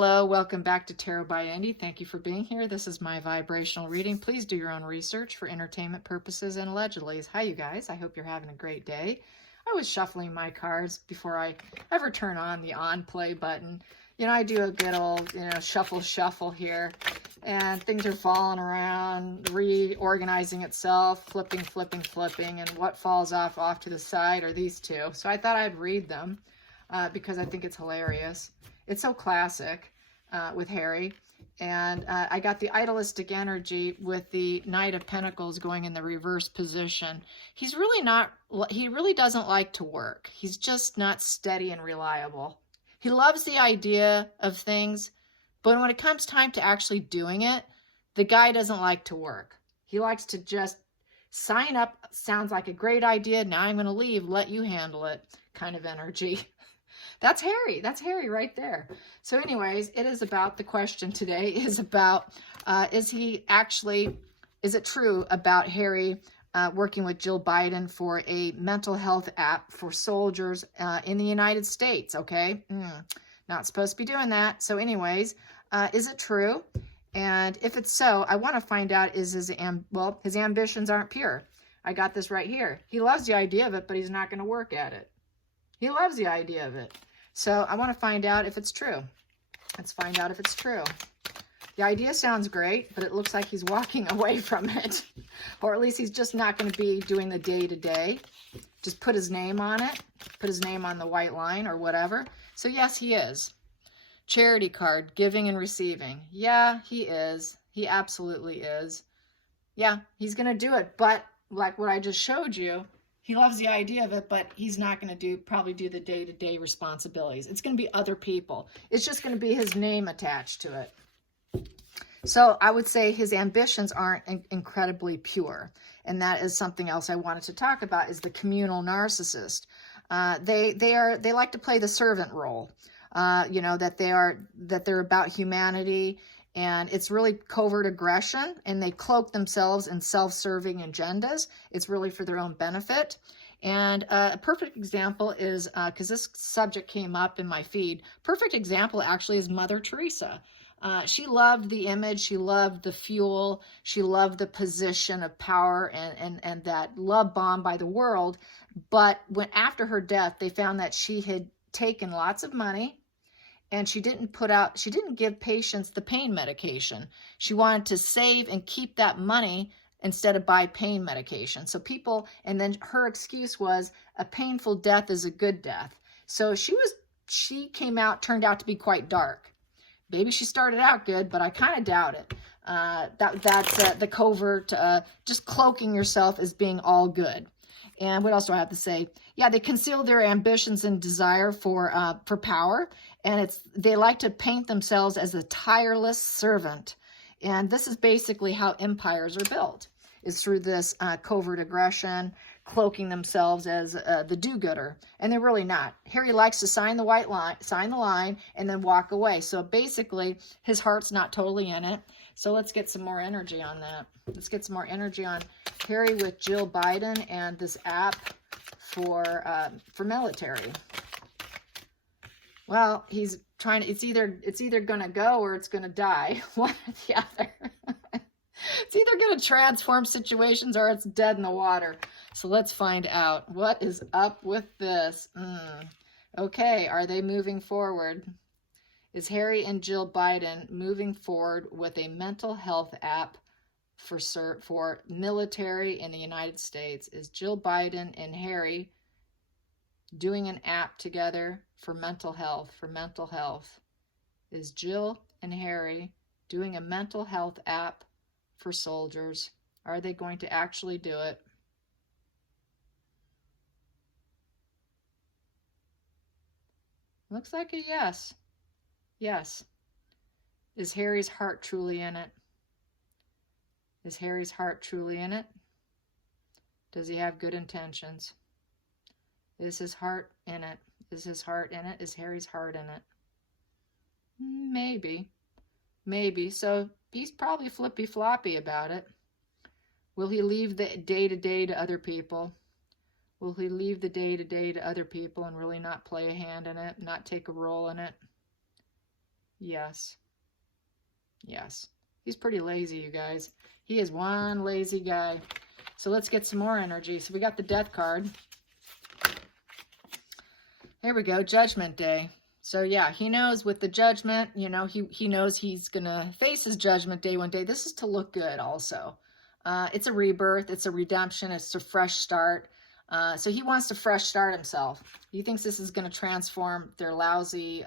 Hello, welcome back to Tarot by Andy. Thank you for being here. This is my vibrational reading. Please do your own research for entertainment purposes and allegedly. Hi, you guys. I hope you're having a great day. I was shuffling my cards before I ever turn on the on play button. You know, I do a good old, shuffle here, and things are falling around, reorganizing itself, flipping, and what falls off to the side are these two. So I thought I'd read them because I think it's hilarious. It's so classic with Harry. And I got the idealistic energy with the Knight of Pentacles going in the reverse position. He really doesn't like to work. He's just not steady and reliable. He loves the idea of things, but when it comes time to actually doing it, the guy doesn't like to work. He likes to just sign up, sounds like a great idea, now I'm going to leave, let you handle it kind of energy. That's Harry. That's Harry right there. So anyways, it is about, the question today is about, is it true about Harry working with Jill Biden for a mental health app for soldiers in the United States, okay? Not supposed to be doing that. So anyways, is it true? And if it's so, I want to find out, his ambitions aren't pure. I got this right here. He loves the idea of it, but he's not going to work at it. He loves the idea of it. So I want to find out if it's true. Let's find out if it's true. The idea sounds great, but it looks like he's walking away from it. Or at least he's just not going to be doing the day-to-day. Just put his name on it. Put his name on the white line or whatever. So yes, he is. Charity card, giving and receiving. Yeah, he is. He absolutely is. Yeah, he's going to do it. But like what I just showed you, he loves the idea of it, but he's not going to probably do the day-to-day responsibilities. It's going to be other people. It's just going to be his name attached to it. So I would say his ambitions aren't incredibly pure. And that is something else I wanted to talk about, is the communal narcissist. They like to play the servant role. That they're about humanity, and it's really covert aggression, and they cloak themselves in self-serving agendas. It's really for their own benefit. And a perfect example is, because this subject came up in my feed, perfect example actually is Mother Teresa. She loved the image, she loved the fuel, she loved the position of power and that love bomb by the world. But after her death, they found that she had taken lots of money, and she didn't give patients the pain medication. She wanted to save and keep that money instead of buy pain medication. So and then her excuse was, a painful death is a good death. So she turned out to be quite dark. Maybe she started out good, but I kind of doubt it. That's the covert, just cloaking yourself as being all good. And what else do I have to say? Yeah, they conceal their ambitions and desire for power, and they like to paint themselves as a tireless servant. And this is basically how empires are built, is through this covert aggression, cloaking themselves as the do-gooder, and they're really not. Harry likes to sign the line, and then walk away. So basically, his heart's not totally in it. So let's get some more energy on that. Let's get some more energy on Harry with Jill Biden and this app for military. Well, he's trying to. It's either going to go or it's going to die. One or the other. It's either going to transform situations or it's dead in the water. So let's find out. What is up with this? Okay, are they moving forward? Is Harry and Jill Biden moving forward with a mental health app for military in the United States? Is Jill Biden and Harry doing an app together for mental health? Is Jill and Harry doing a mental health app for soldiers? Are they going to actually do it? Looks like a yes. Yes. Is Harry's heart truly in it? Is Harry's heart truly in it? Does he have good intentions? Is his heart in it? Is his heart in it? Is Harry's heart in it? Maybe. Maybe. So he's probably flippy-floppy about it. Will he leave the day-to-day to other people? Will he leave the day-to-day to other people and really not play a hand in it, not take a role in it? Yes. Yes. He's pretty lazy, you guys. He is one lazy guy. So let's get some more energy. So we got the Death card. Here we go, Judgment Day. So yeah, he knows with the judgment, you know, he knows he's going to face his judgment day one day. This is to look good also. It's a rebirth. It's a redemption. It's a fresh start. So he wants to fresh start himself. He thinks this is going to transform their lousy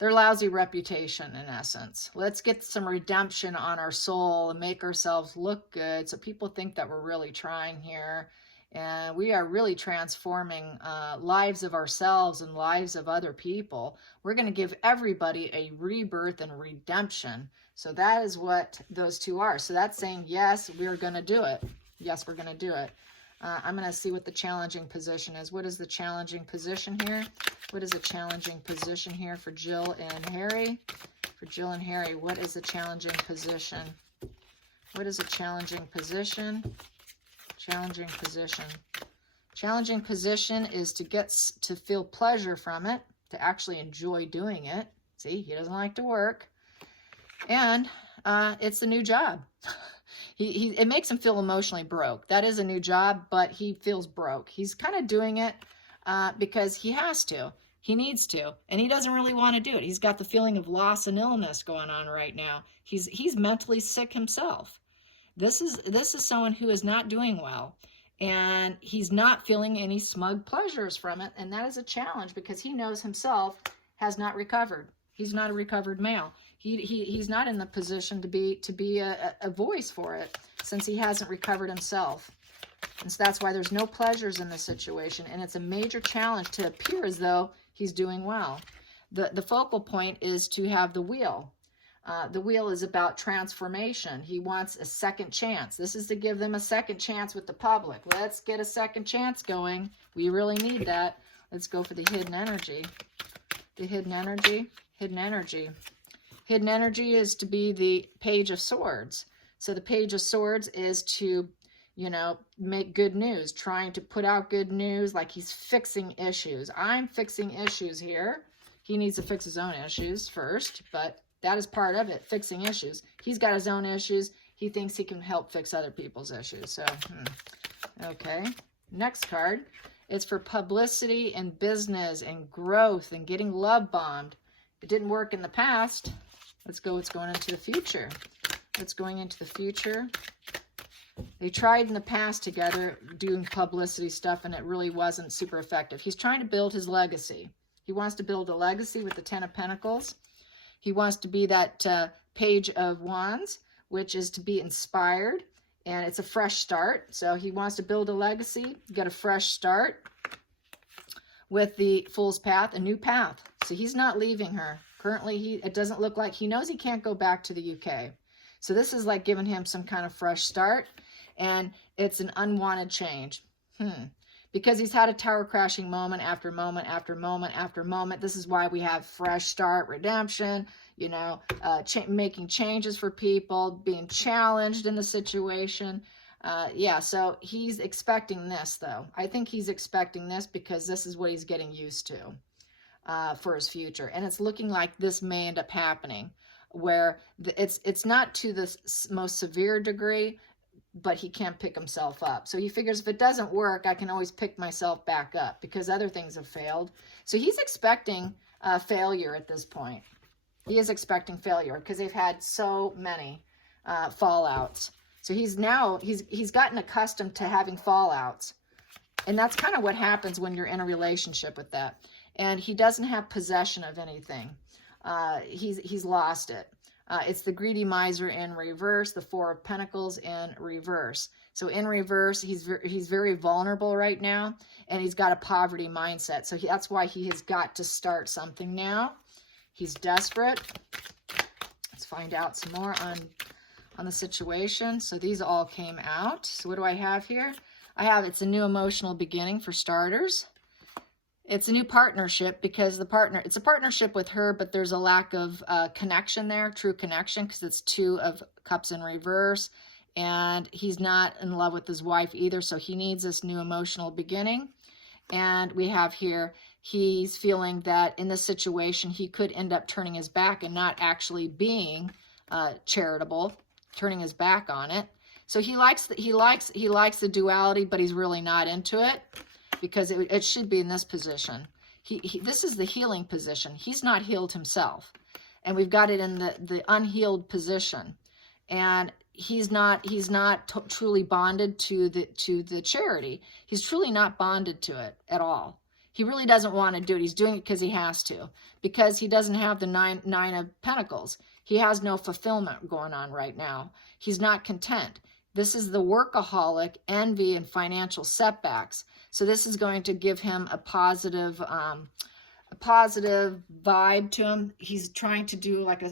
reputation, in essence. Let's get some redemption on our soul and make ourselves look good so people think that we're really trying here. And we are really transforming lives of ourselves and lives of other people. We're going to give everybody a rebirth and redemption. So that is what those two are. So that's saying, yes, we're going to do it. Yes, we're going to do it. I'm going to see what the challenging position is. What is the challenging position here? What is the challenging position here for Jill and Harry? For Jill and Harry, what is the challenging position? What is a challenging position? Challenging position. Challenging position is to get to feel pleasure from it, to actually enjoy doing it. See, he doesn't like to work. And it's a new job. It makes him feel emotionally broke. That is a new job, but he feels broke. He's kind of doing it because he has to. He needs to, and he doesn't really want to do it. He's got the feeling of loss and illness going on right now. He's mentally sick himself. This is someone who is not doing well, and he's not feeling any smug pleasures from it, and that is a challenge because he knows himself has not recovered. He's not a recovered male. He's not in the position to be a voice for it since he hasn't recovered himself. And so that's why there's no pleasures in this situation, and it's a major challenge to appear as though he's doing well. The focal point is to have the wheel. The wheel is about transformation. He wants a second chance. This is to give them a second chance with the public. Let's get a second chance going. We really need that. Let's go for the hidden energy. The hidden energy. Hidden energy. Hidden energy is to be the Page of Swords. So the Page of Swords is to, you know, make good news, trying to put out good news, like he's fixing issues. I'm fixing issues here. He needs to fix his own issues first, but that is part of it, fixing issues. He's got his own issues. He thinks he can help fix other people's issues. So, okay. Next card. It's for publicity and business and growth and getting love bombed. It didn't work in the past. Let's go what's going into the future. What's going into the future? They tried in the past together doing publicity stuff, and it really wasn't super effective. He's trying to build his legacy. He wants to build a legacy with the Ten of Pentacles. He wants to be that Page of Wands, which is to be inspired, and it's a fresh start. So he wants to build a legacy, get a fresh start with the Fool's Path, a new path. So he's not leaving her. Currently, it doesn't look like he knows he can't go back to the UK. So this is like giving him some kind of fresh start, and it's an unwanted change. Because he's had a tower crashing moment after moment after moment after moment. This is why we have fresh start, redemption, you know, making changes for people, being challenged in the situation. Yeah, so he's expecting this, though. I think he's expecting this because this is what he's getting used to for his future. And it's looking like this may end up happening, where it's not to the most severe degree, but he can't pick himself up. So he figures if it doesn't work, I can always pick myself back up because other things have failed. So he's expecting failure at this point. He is expecting failure because they've had so many fallouts. So he's gotten accustomed to having fallouts. And that's kind of what happens when you're in a relationship with that. And he doesn't have possession of anything. He's lost it. It's the greedy miser in reverse, the Four of Pentacles in reverse. So in reverse, he's very vulnerable right now, and he's got a poverty mindset. So that's why he has got to start something now. He's desperate. Let's find out some more on the situation. So these all came out. So what do I have here? It's a new emotional beginning for starters. It's a new partnership because it's a partnership with her, but there's a lack of connection there, true connection, because it's Two of Cups in reverse, and he's not in love with his wife either, so he needs this new emotional beginning. And we have here He's feeling that in this situation, he could end up turning his back and not actually being charitable, turning his back on it. So he likes the duality, but he's really not into it because it should be in this position. This is the healing position. He's not healed himself, and we've got it in the unhealed position, and he's not truly bonded to the charity. He's truly not bonded to it at all. He really doesn't want to do it. He's doing it because he has to, because he doesn't have the nine of Pentacles. He has no fulfillment going on right now. He's not content. This is the workaholic, envy, and financial setbacks. So this is going to give him a positive vibe to him. He's trying to do like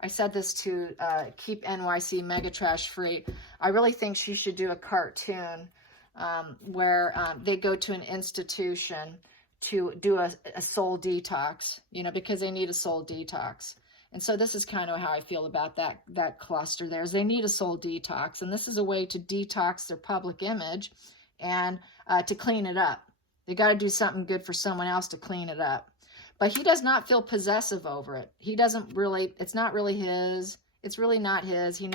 I said this to keep NYC Mega Trash free. I really think she should do a cartoon where they go to an institution to do a soul detox, because they need a soul detox. And so this is kind of how I feel about that cluster there, is they need a soul detox. And this is a way to detox their public image and to clean it up. They got to do something good for someone else to clean it up. But he does not feel possessive over it. He doesn't really, it's not really his. It's really not his. He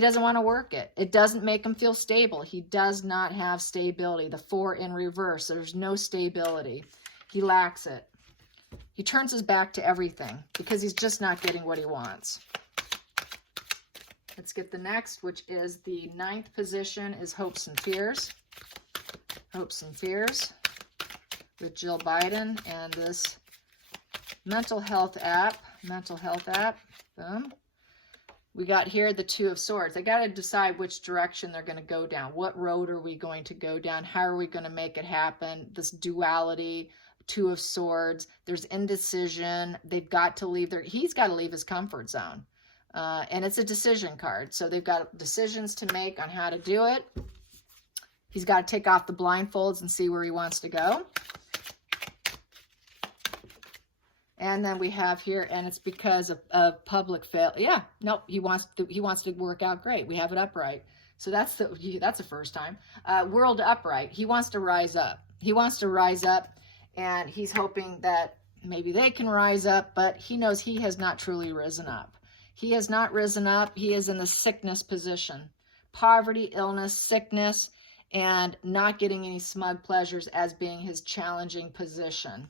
doesn't want to work it. It doesn't make him feel stable. He does not have stability. The 4 in reverse. There's no stability. He lacks it. He turns his back to everything because he's just not getting what he wants. Let's get the next, which is the 9th position, is Hopes and Fears. Hopes and Fears with Jill Biden and this mental health app. Boom. We got here the 2 of Swords. They got to decide which direction they're going to go down. What road are we going to go down? How are we going to make it happen? This duality, 2 of Swords. There's indecision. They've got to leave he's got to leave his comfort zone. And it's a decision card. So they've got decisions to make on how to do it. He's got to take off the blindfolds and see where he wants to go. And then we have here, and it's because of public fail. Yeah, nope, he wants to work out great. We have it upright. So that's the first time. World upright. He wants to rise up. He wants to rise up, and he's hoping that maybe they can rise up, but he knows he has not truly risen up. He has not risen up. He is in the sickness position. Poverty, illness, sickness, and not getting any smug pleasures as being his challenging position.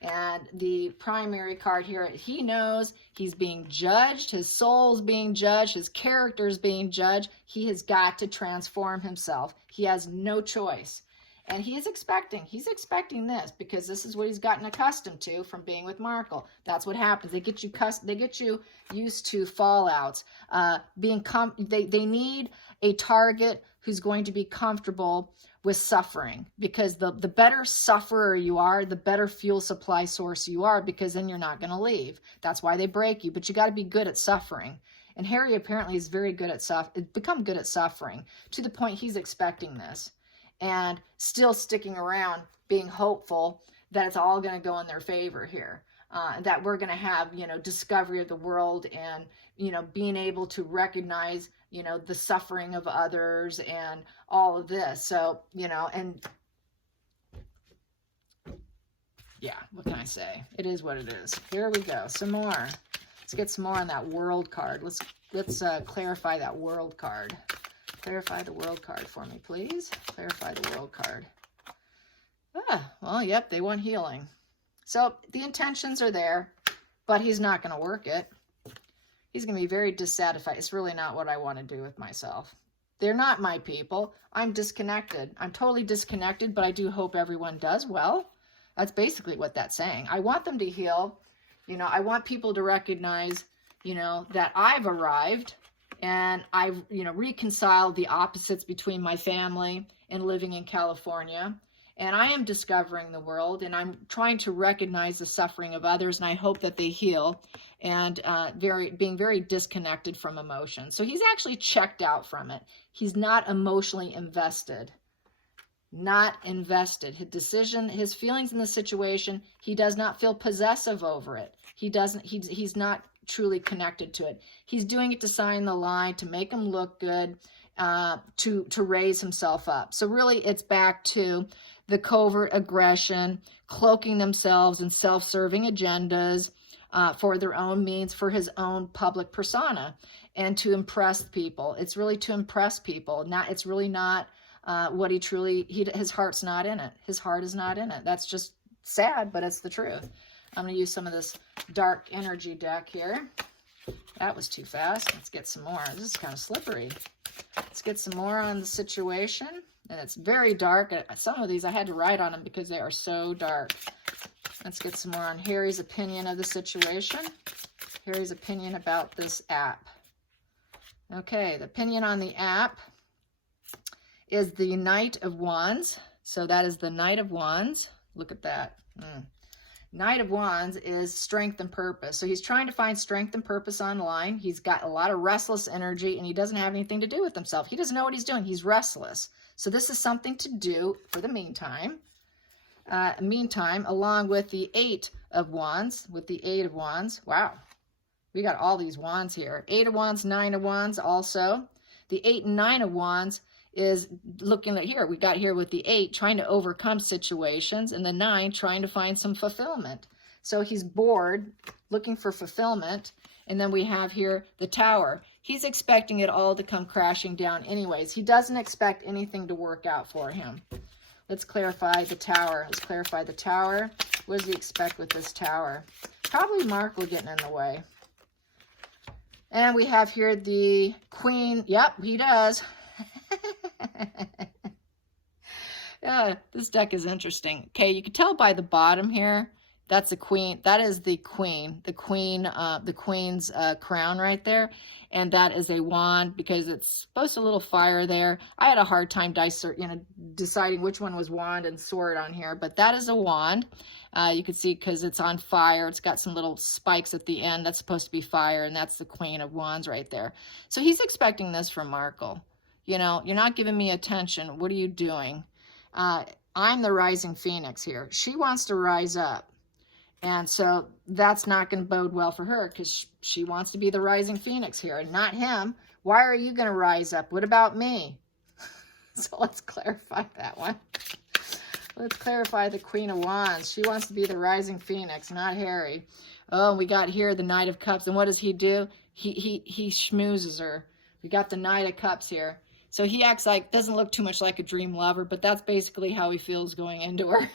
And the primary card here, he knows he's being judged. His soul's being judged. His character's being judged. He has got to transform himself. He has no choice. And he's expecting this because this is what he's gotten accustomed to from being with Markle. That's what happens. They get you used to fallouts. They need a target who's going to be comfortable with suffering, because the better sufferer you are, the better fuel supply source you are, because then you're not going to leave. That's why they break you, but you got to be good at suffering. And Harry apparently is very good at become good at suffering, to the point he's expecting this and still sticking around, being hopeful that it's all going to go in their favor here. That we're going to have, discovery of the world and, being able to recognize, the suffering of others and all of this. So, and yeah, what can I say? It is what it is. Here we go. Some more. Let's get some more on that World card. Let's clarify that World card. Clarify the World card for me, please. Clarify the World card. Well, yep, they want healing. So the intentions are there, but he's not going to work it. He's going to be very dissatisfied. It's really not what I want to do with myself. They're not my people. I'm disconnected. I'm totally disconnected, but I do hope everyone does well. That's basically what that's saying. I want them to heal. I want people to recognize, that I've arrived and I've, reconciled the opposites between my family and living in California. And I am discovering the world, and I'm trying to recognize the suffering of others, and I hope that they heal, and being very disconnected from emotion. So he's actually checked out from it. He's not emotionally invested. Not invested. His feelings in the situation, he does not feel possessive over it. He's not truly connected to it. He's doing it to sign the line, to make him look good, to raise himself up. So really it's back to the covert aggression, cloaking themselves in self-serving agendas for their own means, for his own public persona, and to impress people. It's really to impress people. It's really not what he truly, his heart's not in it. His heart is not in it. That's just sad, but it's the truth. I'm going to use some of this dark energy deck here. That was too fast. Let's get some more. This is kind of slippery. Let's get some more on the situation. And it's very dark. Some of these I had to write on them because they are so dark. Let's get some more on Harry's opinion of the situation. Harry's opinion about this app. Okay, the opinion on the app is the Knight of Wands. So that is the Knight of Wands. Look at that. Knight of Wands is strength and purpose. So he's trying to find strength and purpose online. He's got a lot of restless energy, and he doesn't have anything to do with himself. He doesn't know what he's doing. He's restless. So this is something to do for the meantime. Along with the Eight of Wands, wow, we got all these wands here. 8 of Wands, 9 of Wands also. The 8 and 9 of Wands is looking at here. We got here with the 8 trying to overcome situations, and the 9 trying to find some fulfillment. So he's bored, looking for fulfillment. And then we have here the Tower. He's expecting it all to come crashing down anyways. He doesn't expect anything to work out for him. Let's clarify the Tower. Let's clarify the Tower. What does he expect with this Tower? Probably Markle getting in the way. And we have here the Queen. Yep, he does. Yeah, this deck is interesting. Okay, you can tell by the bottom here, that's the Queen. That is the Queen. The Queen's crown right there. And that is a wand because it's supposed to a little fire there. I had a hard time deciding which one was wand and sword on here, but that is a wand. You can see because it's on fire. It's got some little spikes at the end. That's supposed to be fire, and that's the Queen of Wands right there. So he's expecting this from Markle. You know, you're not giving me attention. What are you doing? I'm the rising phoenix here. She wants to rise up. And so that's not going to bode well for her because she wants to be the rising phoenix here and not him. Why are you going to rise up? What about me? So let's clarify that one. Let's clarify the Queen of Wands. She wants to be the rising phoenix, not Harry. Oh, we got here the Knight of Cups. And what does he do? He schmoozes her. We got the Knight of Cups here. So he acts like, doesn't look too much like a dream lover, but that's basically how he feels going into her.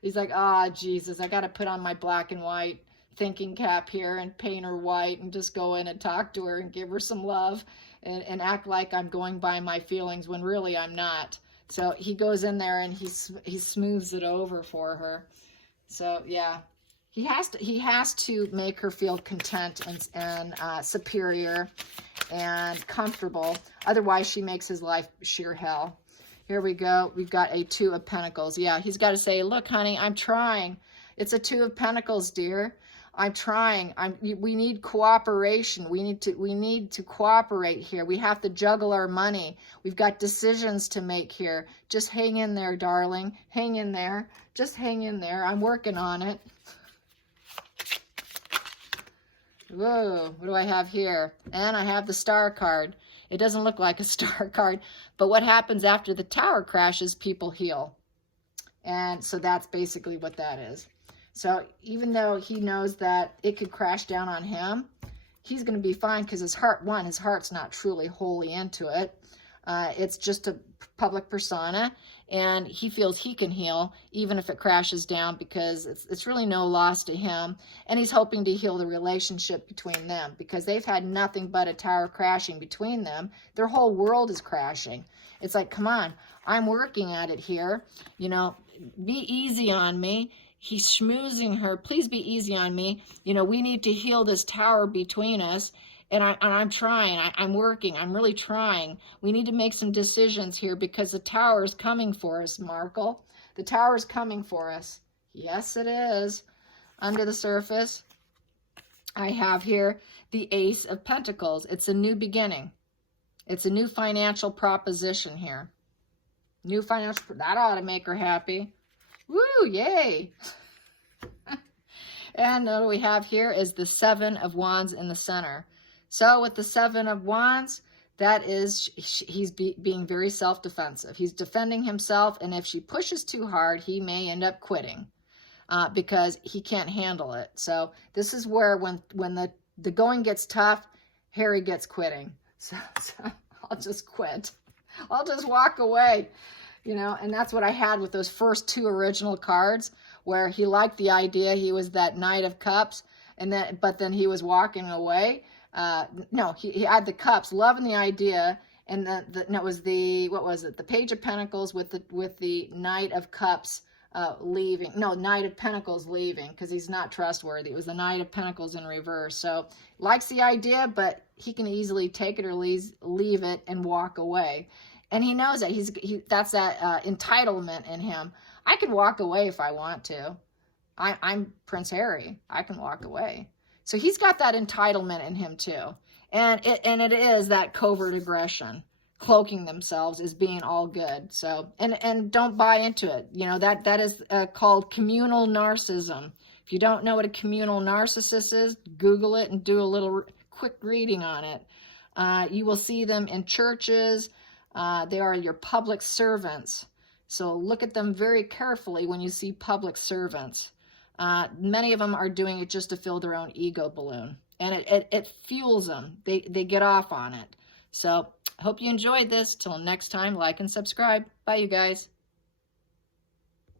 He's like, Jesus, I got to put on my black and white thinking cap here and paint her white and just go in and talk to her and give her some love and act like I'm going by my feelings when really I'm not. So he goes in there and he smooths it over for her. So yeah, he has to make her feel content and superior and comfortable. Otherwise, she makes his life sheer hell. Here we go. We've got a 2 of Pentacles. Yeah, he's got to say, look, honey, I'm trying. It's a 2 of Pentacles, dear. I'm trying. We need cooperation. We need to cooperate here. We have to juggle our money. We've got decisions to make here. Just hang in there, darling. Hang in there. Just hang in there. I'm working on it. Whoa, what do I have here? And I have the Star card. It doesn't look like a star card, but what happens after the Tower crashes, people heal. And so that's basically what that is. So even though he knows that it could crash down on him, he's going to be fine because his heart's not truly wholly into it. It's just a public persona, and he feels he can heal even if it crashes down because it's really no loss to him. And he's hoping to heal the relationship between them because they've had nothing but a tower crashing between them. Their whole world is crashing. It's like, come on, I'm working at it here. You know, be easy on me. He's schmoozing her. Please be easy on me. You know, we need to heal this tower between us. And I'm trying. I'm working. I'm really trying. We need to make some decisions here because the tower is coming for us, Markle. The tower is coming for us. Yes, it is. Under the surface, I have here the Ace of Pentacles. It's a new beginning. It's a new financial proposition here. New financial, that ought to make her happy. Woo, yay. And what we have here is the 7 of Wands in the center. So with the 7 of Wands, that is, he's being very self-defensive. He's defending himself, and if she pushes too hard, he may end up quitting because he can't handle it. So this is where when the going gets tough, Harry gets quitting. So I'll just quit. I'll just walk away, you know, and that's what I had with those first 2 original cards, where he liked the idea. He was that Knight of Cups, but then he was walking away. No, he had the cups, loving the idea, and no, it was what was it? The Page of Pentacles with the Knight of Cups leaving. No, Knight of Pentacles leaving, because he's not trustworthy. It was the Knight of Pentacles in reverse. So likes the idea, but he can easily take it or leave it and walk away. And he knows that that's that entitlement in him. I can walk away if I want to. I'm Prince Harry. I can walk away. So he's got that entitlement in him too. And it is that covert aggression, cloaking themselves as being all good. So, and don't buy into it. You know, that is called communal narcissism. If you don't know what a communal narcissist is, Google it and do a little quick reading on it. You will see them in churches. They are your public servants. So look at them very carefully when you see public servants. Many of them are doing it just to fill their own ego balloon, and it fuels them. They get off on it. So hope you enjoyed this. Till next time, like and subscribe. Bye, you guys.